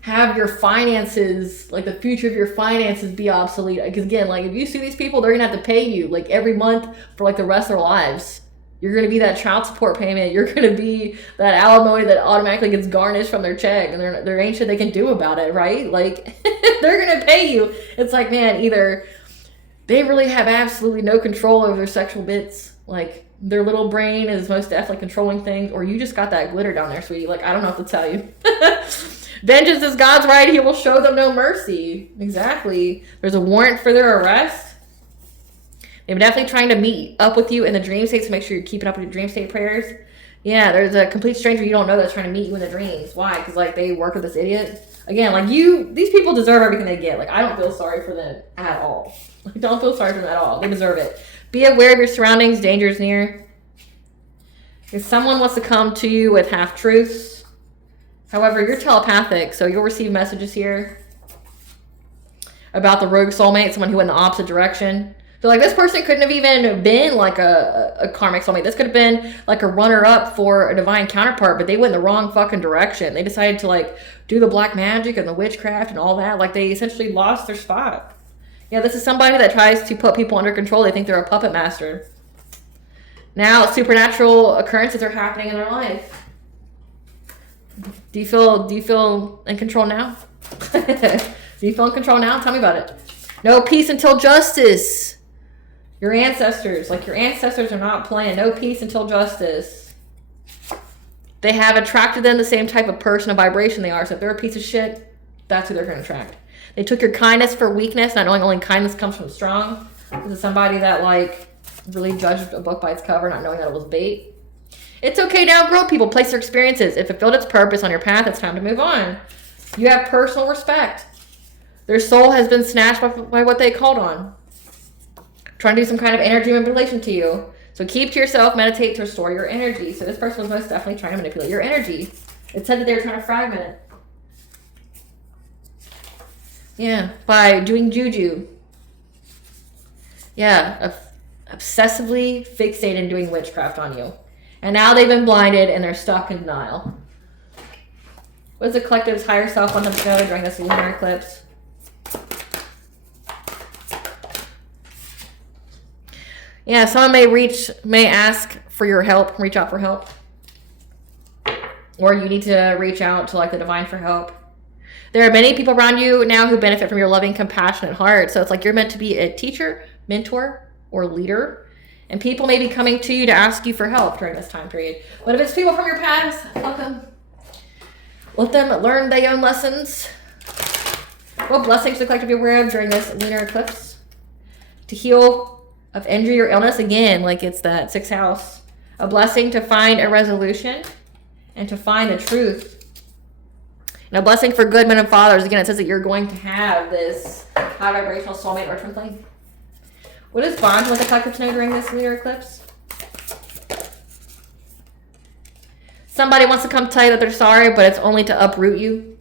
have your finances, like the future of your finances be obsolete. Because again, like if you sue these people, they're gonna have to pay you like every month for like the rest of their lives. You're going to be that child support payment. You're going to be that alimony that automatically gets garnished from their check, and there ain't shit they can do about it, right? Like, they're going to pay you. It's like, man, either they really have absolutely no control over their sexual bits, like their little brain is most definitely controlling things, or you just got that glitter down there, sweetie. Like, I don't know what to tell you. Vengeance is God's right. He will show them no mercy. Exactly. There's a warrant for their arrest. They're definitely trying to meet up with you in the dream state, so make sure you're keeping up with your dream state prayers. Yeah, there's a complete stranger you don't know that's trying to meet you in the dreams. Why? Because, like, they work with this idiot. Again, like, these people deserve everything they get. Like, I don't feel sorry for them at all. Like, don't feel sorry for them at all. They deserve it. Be aware of your surroundings. Danger is near. If someone wants to come to you with half-truths, however, you're telepathic, so you'll receive messages here about the rogue soulmate, someone who went in the opposite direction. So, like, this person couldn't have even been, like, a karmic soulmate. This could have been, like, a runner-up for a divine counterpart, but they went in the wrong fucking direction. They decided to, like, do the black magic and the witchcraft and all that. Like, they essentially lost their spot. Yeah, this is somebody that tries to put people under control. They think they're a puppet master. Now, supernatural occurrences are happening in their life. Do you feel in control now? Do you feel in control now? Tell me about it. No peace until justice. Your ancestors, like, your ancestors are not playing. No peace until justice. They have attracted them the same type of person and vibration they are. So if they're a piece of shit, that's who they're going to attract. They took your kindness for weakness, not knowing only kindness comes from strong. This is somebody that, like, really judged a book by its cover, not knowing that it was bait. It's okay to outgrow people, place their experiences. If it fulfilled its purpose on your path, it's time to move on. You have personal respect. Their soul has been snatched by what they called on. Trying to do some kind of energy manipulation to you. So keep to yourself, meditate to restore your energy. So this person was most definitely trying to manipulate your energy. It said that they were trying to fragment it. Yeah, by doing juju. Yeah, obsessively fixated in doing witchcraft on you. And now they've been blinded and they're stuck in denial. What does the collective's higher self want them to know during this lunar eclipse? Yeah, someone may ask for your help, reach out for help. Or you need to reach out to, like, the divine for help. There are many people around you now who benefit from your loving, compassionate heart. So it's like you're meant to be a teacher, mentor, or leader. And people may be coming to you to ask you for help during this time period. But if it's people from your past, let them learn their own lessons. What blessings should the collective be aware of during this lunar eclipse? To heal of injury or illness, again, like it's that 6th house. A blessing to find a resolution and to find the truth. And a blessing for good men and fathers. Again, it says that you're going to have this high vibrational soulmate or twin flame. What does bond with the collective know during this lunar eclipse? Somebody wants to come tell you that they're sorry, but it's only to uproot you.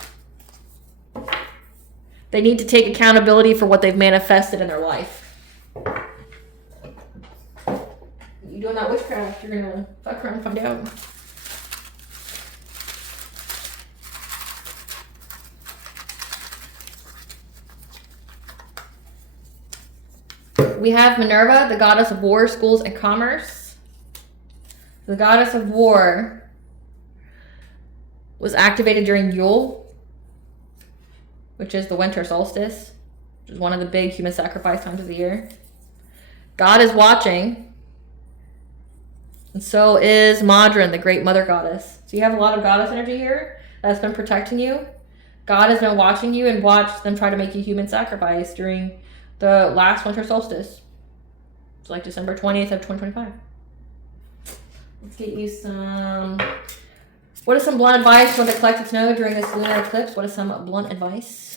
They need to take accountability for what they've manifested in their life. You doing that witchcraft, you're gonna fuck around and find out. We have Minerva, the goddess of war, schools, and commerce. The goddess of war was activated during Yule, which is the winter solstice, which is one of the big human sacrifice times of the year. God is watching, and so is Madron, the great mother goddess. So you have a lot of goddess energy here that's been protecting you. God has been watching you and watched them try to make you human sacrifice during the last winter solstice. It's like December 20th of 2025. Let's get you some... What is some blunt advice for the collective to know during this lunar eclipse? What is some blunt advice?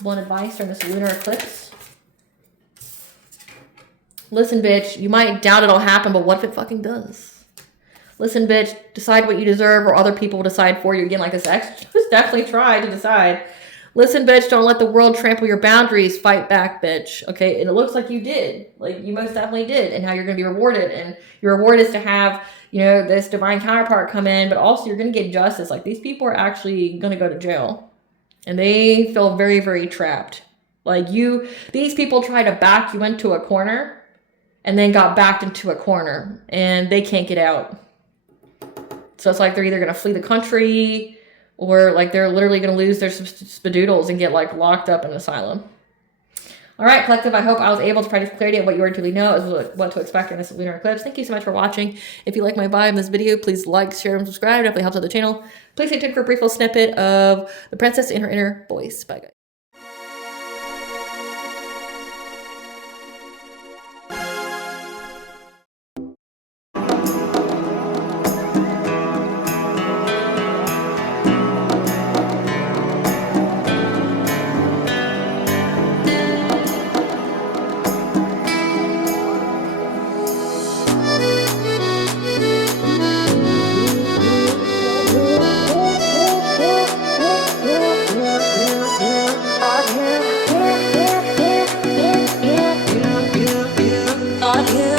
Blunt advice during this lunar eclipse? Listen, bitch, you might doubt it'll happen, but what if it fucking does? Listen, bitch, decide what you deserve or other people will decide for you. Again, like this ex just definitely try to decide. Listen, bitch, don't let the world trample your boundaries. Fight back, bitch. Okay, and it looks like you did. Like, you most definitely did. And now you're going to be rewarded. And your reward is to have, you know, this divine counterpart come in, but also you're going to get justice. Like, these people are actually going to go to jail. And they feel very, very trapped. Like, these people try to back you into a corner. and then got backed into a corner and they can't get out. So it's like they're either going to flee the country or like they're literally going to lose their spadoodles and get like locked up in an asylum. All right, collective, I hope I was able to provide clarity of what you intuitively know as what to expect in this lunar eclipse. Thank you so much for watching. If you like my vibe in this video, please like, share, and subscribe. It definitely helps out the channel. Please stay tuned for a brief little snippet of the princess and her inner voice. Bye, guys. Not here.